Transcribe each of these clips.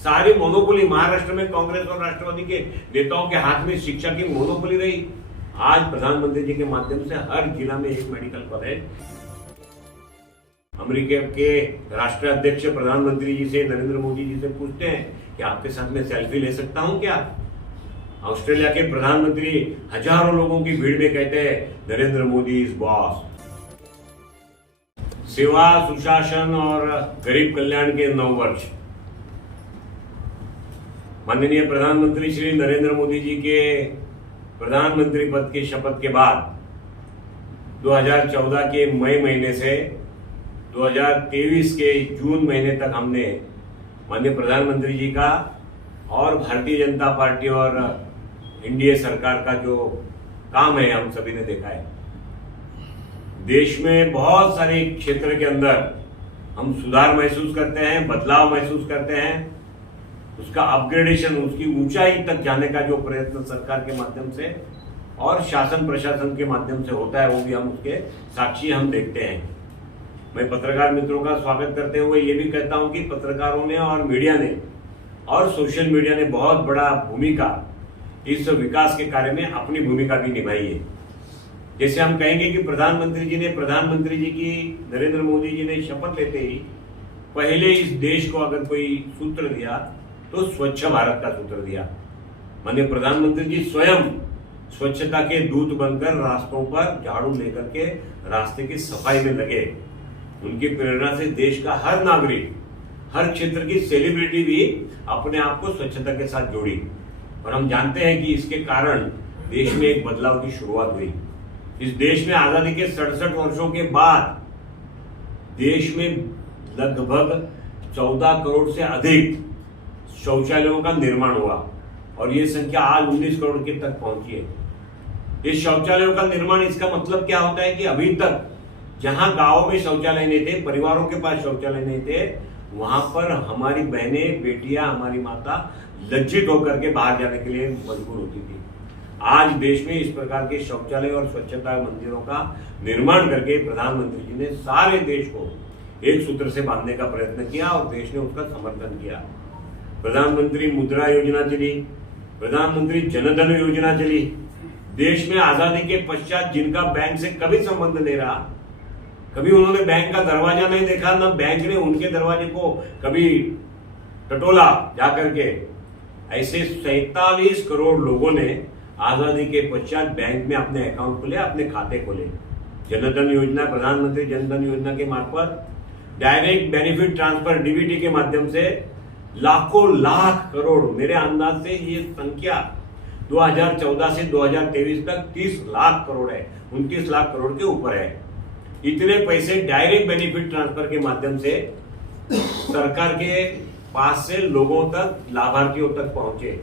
सारी मोनोपोली महाराष्ट्र में कांग्रेस और राष्ट्रवादी के नेताओं के हाथ में शिक्षा की मोनोपोली रही। आज प्रधानमंत्री जी के माध्यम से हर जिला में एक मेडिकल कॉलेज। अमेरिका के राष्ट्राध्यक्ष प्रधानमंत्री जी से, नरेंद्र मोदी जी से पूछते हैं कि आपके साथ में सेल्फी ले सकता हूं क्या? ऑस्ट्रेलिया के प्रधानमंत्री हजारों लोगों की भीड़ में कहते हैं नरेंद्र मोदी इज बॉस। सेवा, सुशासन और गरीब कल्याण के 9 वर्ष। माननीय प्रधानमंत्री श्री नरेंद्र मोदी जी के प्रधानमंत्री पद की शपथ के बाद 2014 के मई महीने से 2023 के जून महीने तक हमने माननीय प्रधानमंत्री जी का और भारतीय जनता पार्टी और एनडीए सरकार का जो काम है हम सभी ने देखा है। देश में बहुत सारे क्षेत्र के अंदर हम सुधार महसूस करते हैं, बदलाव महसूस करते हैं। उसका अपग्रेडेशन, उसकी ऊंचाई तक जाने का जो प्रयत्न सरकार के माध्यम से और शासन प्रशासन के माध्यम से होता है, वो भी हम उसके साक्षी हम देखते हैं। मैं पत्रकार मित्रों का स्वागत करते हुए ये भी कहता हूं कि पत्रकारों ने और मीडिया ने और सोशल मीडिया ने बहुत बड़ा भूमिका इस विकास के कार्य में अपनी भूमिका भी निभाई है। जैसे हम कहेंगे कि प्रधानमंत्री जी की नरेंद्र मोदी जी ने शपथ लेते ही पहले इस देश को अगर कोई सूत्र दिया तो स्वच्छ भारत का सूत्र दिया। माननीय प्रधानमंत्री जी स्वयं स्वच्छता के दूत बनकर रास्तों पर झाड़ू लेकर के रास्ते की सफाई में लगे। उनकी प्रेरणा से देश का हर नागरिक, हर क्षेत्र की सेलिब्रिटी भी अपने आप को स्वच्छता के साथ जोड़ी और हम जानते हैं कि इसके कारण देश में एक बदलाव की शुरुआत हुई। इस देश में आजादी के 67 वर्षों के बाद देश में लगभग 14 करोड़ से अधिक शौचालयों का निर्माण हुआ और ये संख्या आज 19 करोड़ के तक पहुंची है। इस शौचालयों का निर्माण, इसका मतलब क्या होता है कि अभी तक जहां गांवों में शौचालय नहीं थे, परिवारों के पास शौचालय नहीं थे, वहां पर हमारी बहनें, बेटियां, हमारी माता लज्जित होकर के बाहर जाने के लिए मजबूर होती थी। आज देश में इस प्रकार के शौचालय और स्वच्छता मंदिरों का निर्माण करके प्रधानमंत्री जी ने सारे देश को एक सूत्र से बांधने का प्रयत्न किया और देश ने उसका समर्थन किया। प्रधानमंत्री मुद्रा योजना चली, प्रधानमंत्री जनधन योजना चली। देश में आजादी के पश्चात जिनका बैंक से कभी संबंध नहीं रहा, कभी उन्होंने बैंक का दरवाजा नहीं देखा, ना बैंक ने उनके दरवाजे को कभी टटोला जाकर के, ऐसे 47 करोड़ लोगों ने आजादी के पश्चात बैंक में अपने अकाउंट खोले, अपने खाते खोले। जनधन योजना, प्रधानमंत्री जनधन योजना के मार्फत डायरेक्ट बेनिफिट ट्रांसफर डीबीटी के माध्यम से लाखों लाख करोड़, मेरे अंदाज से ये संख्या 2014 से 2023 तक 30 लाख करोड़ है, 29 लाख करोड़ के ऊपर है। इतने पैसे डायरेक्ट बेनिफिट ट्रांसफर के माध्यम से सरकार के पास से लोगों तक, लाभार्थियों तक पहुंचे।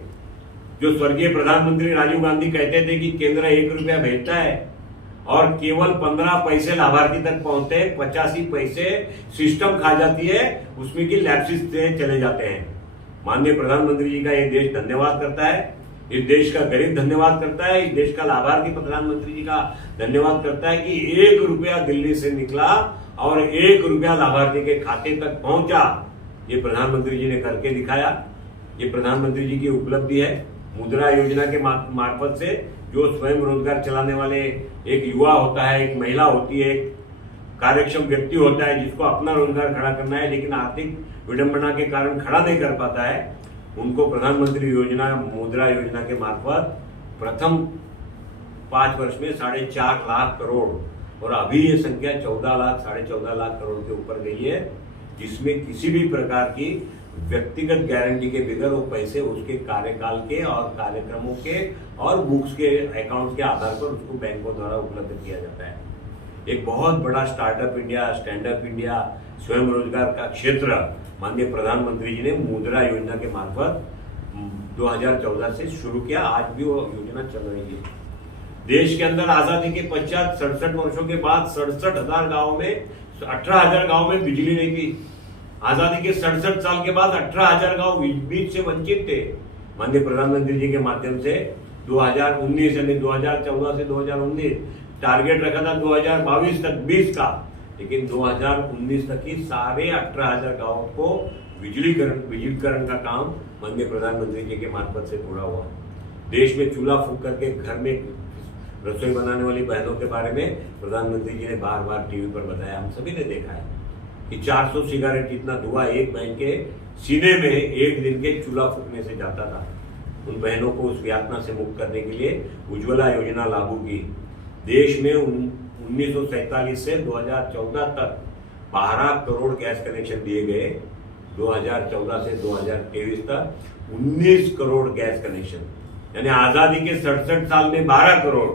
जो स्वर्गीय प्रधानमंत्री राजीव गांधी कहते थे कि केंद्र 1 रुपया भेजता है और केवल 15 पैसे लाभार्थी तक पहुंचते हैं, 85 पैसे सिस्टम खा जाती है, उसमें की लैप्सिस से चले जाते हैं। माननीय प्रधानमंत्री जी का ये देश धन्यवाद करता है, इस देश का गरीब धन्यवाद करता है, इस देश का लाभार्थी प्रधानमंत्री जी का धन्यवाद करता है कि 1 रुपया दिल्ली से निकला और 1 रुपया लाभार्थी के खाते तक पहुंचा। ये प्रधानमंत्री जी ने करके दिखाया। ये प्रधानमंत्री जी की उपलब्धि है। मुद्रा योजना के मार्फत से जो स्वयं रोजगार चलाने वाले एक युवा होता है, एक महिला होती है, एक कार्यक्षम व्यक्ति होता है जिसको अपना रोजगार खड़ा करना है लेकिन आर्थिक विडंबना के कारण खड़ा नहीं कर पाता है, उनको प्रधानमंत्री योजना, मुद्रा योजना के मार्फत प्रथम 5 वर्ष में 4.5 लाख करोड़ और अभी ये संख्या 14 लाख, 14.5 लाख करोड़ के ऊपर गई है, जिसमें किसी भी प्रकार की व्यक्तिगत गारंटी के बगैर वो पैसे उसके कार्यकाल के और कार्यक्रमों के और बुक्स के अकाउंट्स के आधार पर उसको बैंकों द्वारा उपलब्ध किया जाता है। एक बहुत बड़ा startup India, stand up India, स्वयं रोजगार का क्षेत्र माननीय प्रधानमंत्री जी ने मुद्रा योजना के मार्फत 2014 से शुरू किया। आज भी वो योजना चल रही है। देश के अंदर आजादी के पश्चात 67 वर्षों के बाद 67,000 गाँव में, 18,000 गाँव में बिजली नहीं थी। आजादी के 67 साल के बाद 18,000 गांव बीज से वंचित थे। माननीय प्रधानमंत्री जी के माध्यम से 2019 यानी 2014 से 2019 टारगेट रखा था 2022 तक 20 का, लेकिन 2019 तक ही सारे 18,000 गांवों को विद्युतीकरण का काम माननीय प्रधानमंत्री जी के मार्फत से पूरा हुआ। देश में चूल्हा फूंक करके घर में रसोई बनाने वाली बहनों के बारे में प्रधानमंत्री जी ने बार बार टीवी पर बताया। हम सभी ने देखा है कि 400 सिगरेट जितना धुआं एक बहन के सीने में एक दिन के चूल्हा फूंकने से जाता था। उन बहनों को उस यातना से मुक्त करने के लिए उज्ज्वला योजना लागू की। देश में 1947 से 2014 तक 12 करोड़ गैस कनेक्शन दिए गए। 2014 से 2023 तक 19 करोड़ गैस कनेक्शन, यानी आजादी के 67 साल में 12 करोड़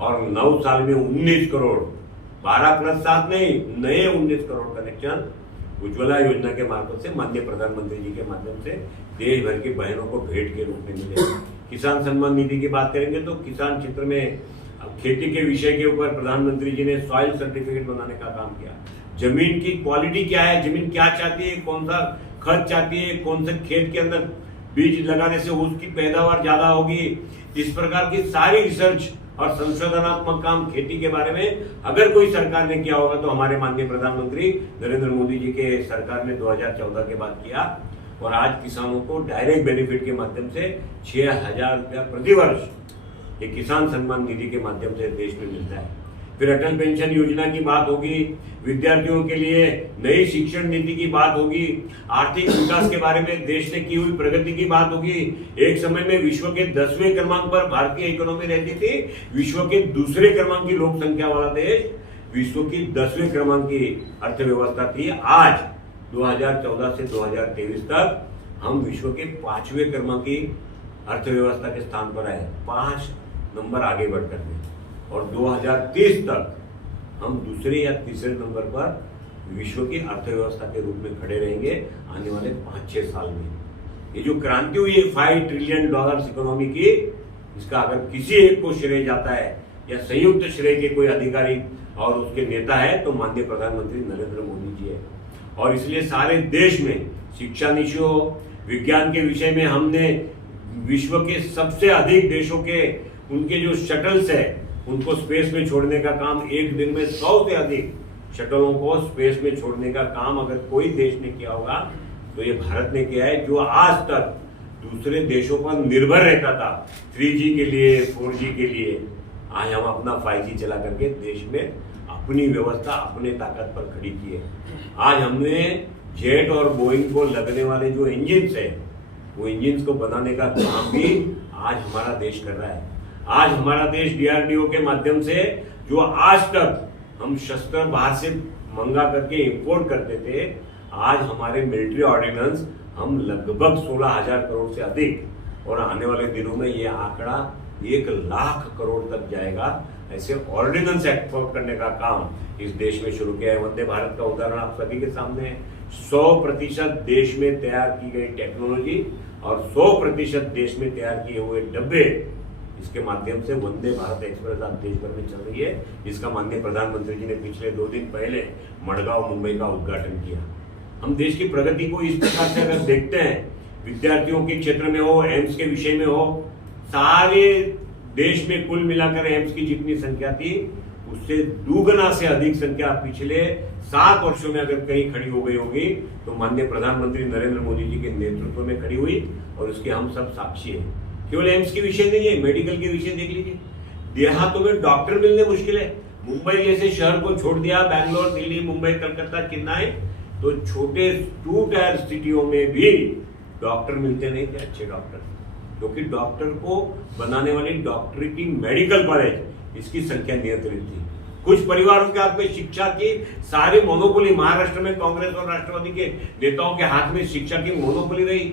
और 9 साल में 19 करोड़, 12 + 7 नहीं, नए 19 करोड़ कनेक्शन उज्ज्वला योजना के मार्फत से माननीय प्रधानमंत्री जी के माध्यम से देश भर की बहनों को भेंट के रूप में मिले। किसान सम्मान निधि की बात करेंगे तो किसान क्षेत्र में खेती के विषय के ऊपर प्रधानमंत्री जी ने सॉइल सर्टिफिकेट बनाने का काम किया। जमीन की क्वालिटी क्या है, जमीन क्या चाहती है, कौन सा खत चाहती है, कौन से खेत के अंदर बीज लगाने से उसकी पैदावार ज्यादा होगी, इस प्रकार की सारी रिसर्च और संशोधनात्मक काम खेती के बारे में अगर कोई सरकार ने किया होगा तो हमारे माननीय प्रधानमंत्री नरेंद्र मोदी जी के सरकार ने 2014 के बाद किया। और आज किसानों को डायरेक्ट बेनिफिट के माध्यम से 6,000 रुपया प्रति वर्ष ये किसान सम्मान निधि के माध्यम से देश में मिलता है। फिर अटल पेंशन योजना की बात होगी, विद्यार्थियों के लिए नई शिक्षण नीति की बात होगी, आर्थिक विकास के बारे में देश ने की हुई प्रगति की बात होगी। एक समय में विश्व के 10वें क्रमांक पर भारतीय इकोनॉमी रहती थी, विश्व के दूसरे क्रमांक की लोक संख्या वाला देश, विश्व की 10वें क्रमांक की अर्थव्यवस्था थी। आज 2014 से 2023 तक हम विश्व के 5वें क्रमांक की अर्थव्यवस्था के स्थान पर आए, 5 नंबर आगे बढ़कर के, और 2030 तक हम दूसरे या तीसरे नंबर पर विश्व की अर्थव्यवस्था के रूप में खड़े रहेंगे आने वाले 5-6 साल में। ये जो क्रांति हुई है $5 ट्रिलियन इकोनॉमी की, इसका अगर किसी एक को श्रेय जाता है या संयुक्त श्रेय के कोई अधिकारी और उसके नेता है तो माननीय प्रधानमंत्री नरेंद्र मोदी जी है। और इसलिए सारे देश में शिक्षा नीति हो, विज्ञान के विषय में हमने विश्व के सबसे अधिक देशों के उनके जो शटल्स है उनको स्पेस में छोड़ने का काम, एक दिन में 100 से अधिक शटलों को स्पेस में छोड़ने का काम अगर कोई देश ने किया होगा तो ये भारत ने किया है, जो आज तक दूसरे देशों पर निर्भर रहता था 3G के लिए, 4G के लिए। आज हम अपना 5G चला करके देश में अपनी व्यवस्था अपने ताकत पर खड़ी की है। आज हमने जेट और बोइंग को लगने वाले जो इंजिन्स है वो इंजिन्स को बनाने का काम भी आज हमारा देश कर रहा है। आज हमारा देश DRDO के माध्यम से जो आज तक हम शस्त्र बाहर से मंगा करके इंपोर्ट करते थे, आज हमारे मिलिट्री ऑर्डिनेंस हम लगभग 16,000 करोड़ से अधिक, और आने वाले दिनों में ये आंकड़ा 1 लाख करोड़ तक जाएगा। ऐसे ऑर्डिनेंस एक्सपोर्ट करने का काम इस देश में शुरू किया है। वंदे भारत का उदाहरण आप सभी के सामने है। 100% देश में तैयार की गई टेक्नोलॉजी और 100% देश में तैयार किए हुए डब्बे, इसके माध्यम से वंदे भारत एक्सप्रेस आज देश भर में चल रही है, जिसका माननीय प्रधानमंत्री जी ने पिछले 2 दिन पहले मडगांव मुंबई का उद्घाटन किया। हम देश की प्रगति को इस प्रकार से अगर देखते हैं, विद्यार्थियों के क्षेत्र में हो, एम्स के विषय में हो, सारे देश में कुल मिलाकर एम्स की जितनी संख्या थी उससे दुगना से अधिक संख्या पिछले 7 वर्षों में अगर कहीं खड़ी हो गई होगी तो माननीय प्रधानमंत्री नरेंद्र मोदी जी के नेतृत्व में खड़ी हुई, और उसके हम सब साक्षी हैं। केवल एम्स के विषय नहीं है, मेडिकल के विषय देख लीजिए। देहातों में डॉक्टर मिलने मुश्किल है। मुंबई जैसे शहर को छोड़ दिया, बैंगलोर, दिल्ली, मुंबई, कलकत्ता, चेन्नई, तो छोटे 2 टायर सिटियों में भी डॉक्टर मिलते नहीं थे, अच्छे डॉक्टर, क्योंकि डॉक्टर को बनाने वाली डॉक्टरी की मेडिकल कॉलेज इसकी संख्या नियंत्रित थी। कुछ परिवारों के हाथ में शिक्षा की सारी मोनोपोली, महाराष्ट्र में कांग्रेस और राष्ट्रवादी के नेताओं के हाथ में शिक्षा की मोनोपोली रही।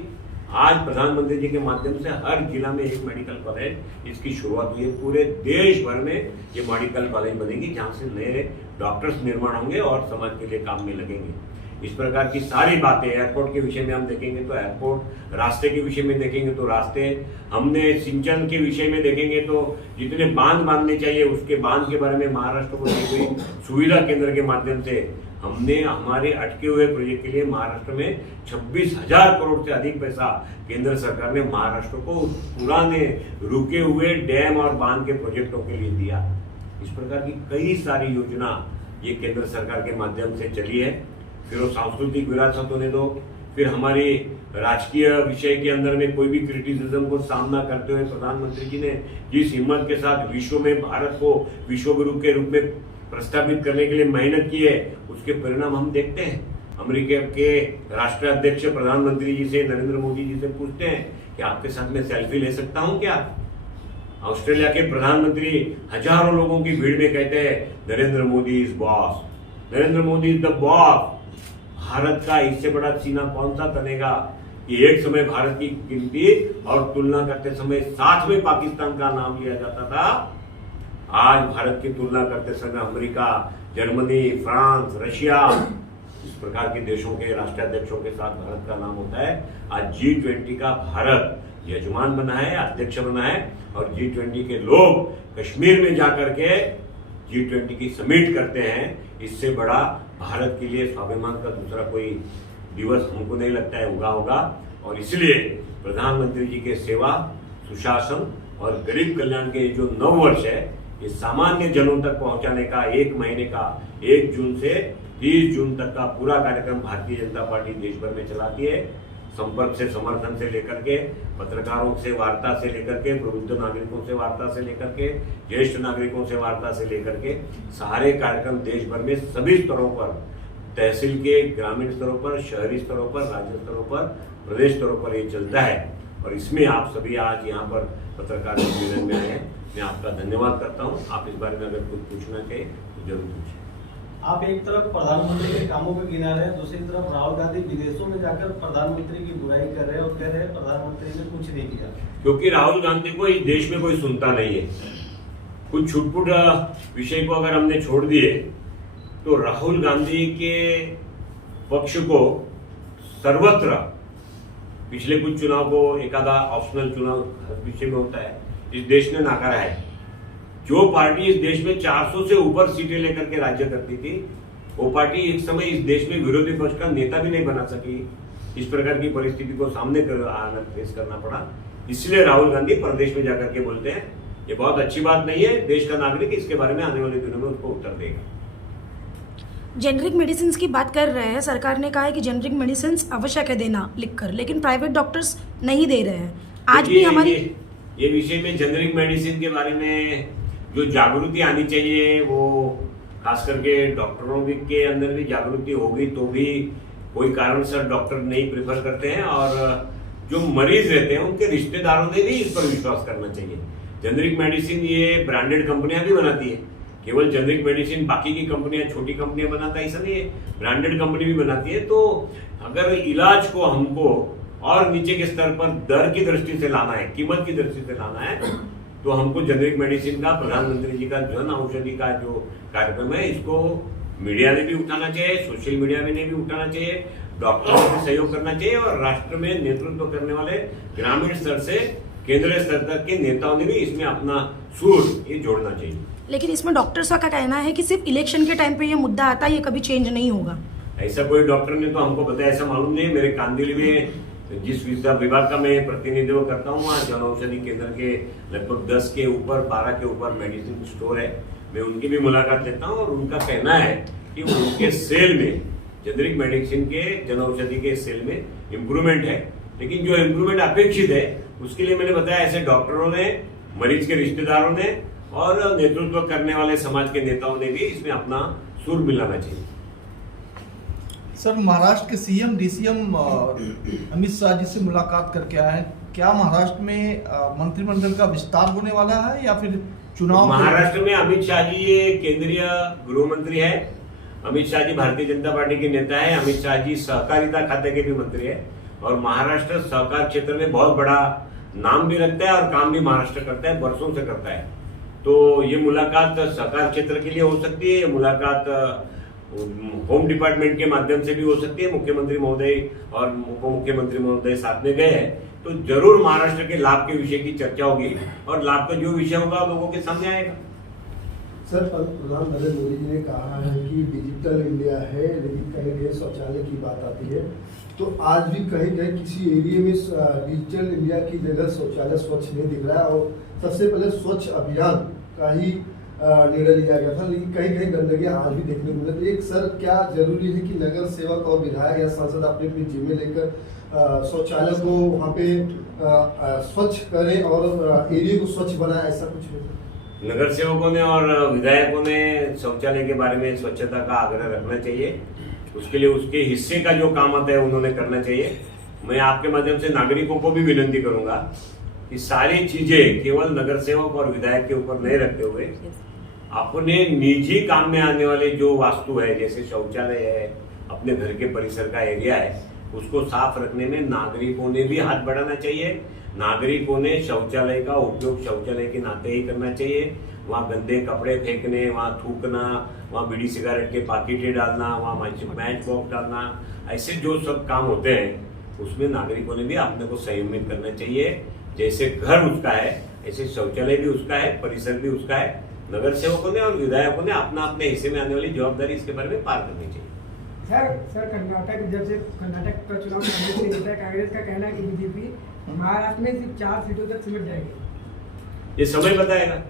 आज प्रधानमंत्री जी के माध्यम से हर जिला में एक मेडिकल कॉलेज इसकी शुरुआत हुई है। पूरे देश भर में ये मेडिकल कॉलेज बनेगी जहां से नए डॉक्टर्स निर्माण होंगे और समाज के लिए काम में लगेंगे। इस प्रकार की सारी बातें, एयरपोर्ट के विषय में हम देखेंगे तो एयरपोर्ट, रास्ते के विषय में देखेंगे तो रास्ते, हमने सिंचन के विषय में देखेंगे तो जितने बांध बांधने चाहिए उसके बांध के बारे में महाराष्ट्र को दी गई सुविधा केंद्र के माध्यम से हमने हमारे अटके हुए प्रोजेक्ट के लिए महाराष्ट्र में 26,000 करोड़ से अधिक पैसा केंद्र सरकार ने महाराष्ट्र को पुराने रुके हुए डैम और बांध के प्रोजेक्टों के लिए दिया। इस प्रकार की कई सारी योजना ये केंद्र सरकार के माध्यम से चली है। फिर वो सांस्कृतिक विरासत होने दो, फिर हमारी राजकीय विषय के अंदर में कोई भी क्रिटिसिज्म को सामना करते हुए प्रधानमंत्री जी ने जिस हिम्मत के साथ विश्व में भारत को विश्व गुरु के रूप में प्रस्थापित करने के लिए मेहनत की है, उसके परिणाम हम देखते हैं। अमेरिका के राष्ट्राध्यक्ष प्रधानमंत्री जी से, नरेंद्र मोदी जी से पूछते हैं कि आपके साथ में सेल्फी ले सकता हूं क्या? ऑस्ट्रेलिया के प्रधानमंत्री हजारों लोगों की भीड़ में कहते हैं Narendra Modi is boss, Narendra Modi is the boss. Bharat का इससे बड़ा सीना कौन सा तनेगा कि एक समय भारत की गिनती और तुलना करते समय साथ में पाकिस्तान का नाम लिया जाता था। आज भारत की तुलना करते समय अमेरिका, जर्मनी, फ्रांस, रशिया, इस प्रकार के देशों के राष्ट्राध्यक्षों के साथ भारत का नाम होता है। आज G20 का भारत यजमान बना है, अध्यक्ष बना है, और G20 के लोग कश्मीर में जाकर के G20 की समिट करते हैं। इससे बड़ा भारत के लिए स्वाभिमान का दूसरा कोई दिवस हमको नहीं लगता है होगा। और इसलिए प्रधानमंत्री जी के सेवा, सुशासन और गरीब कल्याण के जो 9 वर्ष है, ये सामान्य जनों तक पहुंचाने का 1 महीने का 1 जून से 30 जून तक का पूरा कार्यक्रम भारतीय जनता पार्टी देश भर में चलाती है। संपर्क से समर्थन से लेकर के, पत्रकारों से वार्ता से लेकर के, प्रबुद्ध नागरिकों से वार्ता से लेकर के, ज्येष्ठ नागरिकों से वार्ता से लेकर के, सारे कार्यक्रम देश भर में सभी स्तरों पर, तहसील के ग्रामीण स्तरों पर, शहरी स्तरों पर, राज्य स्तरों पर, प्रदेश स्तरों पर ये चलता है। और इसमें आप सभी आज यहाँ पर पत्रकार सम्मेलन में आए हैं, मैं आपका धन्यवाद करता हूँ। आप इस बारे में अगर कुछ पूछना चाहिए तो जरूर पूछें। आप एक तरफ प्रधानमंत्री के कामों पे गिना रहे हैं, दूसरी तरफ राहुल गांधी विदेशों में जाकर प्रधानमंत्री की बुराई कर रहे हैं और कह रहे हैं प्रधानमंत्री ने कुछ नहीं किया। क्योंकि राहुल गांधी को इस देश में कोई सुनता नहीं है। कुछ छुटपुट विषय को अगर हमने छोड़ दिए तो राहुल गांधी के पक्ष को सर्वत्र, पिछले कुछ चुनाव को एकादा ऑप्शनल चुनाव विषय में होता है, इस देश ने नाकारा है। जो पार्टी इस देश में 400 से ऊपर सीटें लेकर के राज्य करती थी, वो पार्टी एक समय इस देश में विरोधी पक्ष का नेता भी नहीं बना सकी। इस प्रकार की परिस्थिति को सामने फेस करना पड़ा। इसलिए राहुल गांधी प्रदेश में जाकर के बोलते हैं, ये बहुत अच्छी बात नहीं है। देश का नागरिक इसके बारे में आने वाले दिनों में उसको उत्तर देगा। जेनरिक मेडिसिन की बात कर रहे हैं, सरकार ने कहा है कि जेनरिक मेडिसिन आवश्यक है देना लिखकर, लेकिन प्राइवेट डॉक्टर्स नहीं दे रहे हैं। आज भी हमारी ये विषय में जेनरिक मेडिसिन के बारे में जो जागृति आनी चाहिए, वो खास करके डॉक्टरों के अंदर भी जागृति होगी तो भी कोई कारणसर डॉक्टर नहीं प्रेफर करते हैं, और जो मरीज रहते हैं उनके रिश्तेदारों ने भी इस पर विश्वास करना चाहिए। जेनरिक मेडिसिन ये ब्रांडेड कंपनियां भी बनाती है। केवल जेनरिक मेडिसिन बाकी की कंपनियां, छोटी कंपनियां बनाता है ऐसा नहीं है, ब्रांडेड कंपनी भी बनाती है। तो अगर इलाज को हमको और नीचे के स्तर पर दर की दृष्टि से लाना है, कीमत की दृष्टि से लाना है, तो हमको जेनरिक मेडिसिन का, प्रधानमंत्री जी का जन औषधि का जो कार्यक्रम है, इसको मीडिया ने भी उठाना चाहिए, सोशल मीडिया में ने भी उठाना चाहिए, डॉक्टरों को भी सहयोग करना चाहिए, और राष्ट्र में नेतृत्व करने वाले ग्रामीण स्तर से केंद्रीय स्तर तक के नेताओं ने भी इसमें अपना सुर ये जोड़ना चाहिए। लेकिन इसमें डॉक्टर्स का कहना है कि सिर्फ इलेक्शन के टाइम पे ये मुद्दा आता है, ये कभी चेंज नहीं होगा। ऐसा कोई डॉक्टर ने तो हमको बताया, ऐसा मालूम नहीं। मेरे कांदिवली में जिस विभाग का मैं प्रतिनिधित्व करता हूँ, वहाँ जन औषधि केंद्र के लगभग 10 के ऊपर, 12 के ऊपर मेडिसिन स्टोर है। मैं उनकी भी मुलाकात लेता हूँ, और उनका कहना है कि उनके सेल में, जेनरिक मेडिसिन के, जन औषधि के सेल में इम्प्रूवमेंट है। लेकिन जो इम्प्रूवमेंट अपेक्षित है, उसके लिए मैंने बताया, ऐसे डॉक्टरों ने, मरीज के रिश्तेदारों ने और नेतृत्व करने वाले समाज के नेताओं ने भी इसमें अपना सुर मिलाना चाहिए। सर, महाराष्ट्र के सीएम डीसीएम अमित शाह जी से मुलाकात करके आए हैं। क्या महाराष्ट्र में मंत्रिमंडल का विस्तार होने वाला है या फिर चुनाव? महाराष्ट्र में अमित शाह जी ये केंद्रीय गृह मंत्री है। अमित शाह जी भारतीय जनता पार्टी के नेता है। अमित शाह जी सहकारिता खाते के भी मंत्री है, और महाराष्ट्र सहकार क्षेत्र में बहुत बड़ा नाम भी रखता है और काम भी महाराष्ट्र करता है, वर्षों से करता है। तो ये मुलाकात सहकार क्षेत्र के लिए हो सकती है, ये मुलाकात होम डिपार्टमेंट के माध्यम से भी हो सकती है। मुख्यमंत्री महोदय और उप मुख्यमंत्री महोदय साथ में गए हैं, तो जरूर महाराष्ट्र के लाभ के विषय की चर्चा होगी, और लाभ का जो विषय होगा लोगों के सामने आएगा। सर, प्रधानमंत्री नरेंद्र मोदी जी ने कहा है कि डिजिटल इंडिया है, लेकिन कहीं कहीं शौचालय की बात आती है, तो आज भी कहीं कहीं किसी एरिया में डिजिटल इंडिया की जगह शौचालय स्वच्छ नहीं दिख रहा है, और सबसे पहले स्वच्छ अभियान का ही निर्णय लिया गया था, लेकिन कहीं कहीं गंदगी आज भी देखने को मिले। तो एक सर, क्या जरूरी है कि नगर सेवक और विधायक या सांसद अपने अपनी जिम्मे लेकर शौचालय को वहाँ पे स्वच्छ करें और एरिया को स्वच्छ बनाए, ऐसा कुछ है? नगर सेवकों ने और विधायकों ने शौचालय के बारे में स्वच्छता का आग्रह रखना चाहिए। उसके लिए उसके हिस्से का जो काम आता है उन्होंने करना चाहिए। मैं आपके माध्यम से नागरिकों को भी विनती करूंगा कि सारी चीजें केवल नगर सेवक और विधायक के ऊपर नहीं रखते हुए अपने निजी काम में आने वाले जो वास्तु है, जैसे शौचालय है, अपने घर के परिसर का एरिया है, उसको साफ रखने में नागरिकों ने भी हाथ बढ़ाना चाहिए। नागरिकों ने शौचालय का उपयोग शौचालय के नाते ही करना चाहिए। वहाँ गंदे कपड़े फेंकने, वहाँ थूकना, वहाँ बीड़ी सिगरेट के पाकिटें डालना, वहाँ मैच बॉक्स डालना, ऐसे जो सब काम होते हैं उसमें नागरिकों ने भी अपने को संयमित करना चाहिए। जैसे घर उसका है ऐसे शौचालय भी उसका है, परिसर भी उसका है। नगर सेवकों ने और विधायकों ने अपना अपने हिस्से में आने वाली जवाबदारी इसके बारे में पार करनी चाहिए। सर कर्नाटक, जब से कर्नाटक का चुनाव कांग्रेस ने जीता है, कांग्रेस का कहना है कि बीजेपी महाराष्ट्र में सिर्फ 4 सीटों तक सिमट जाएगी। ये समय बताएगा।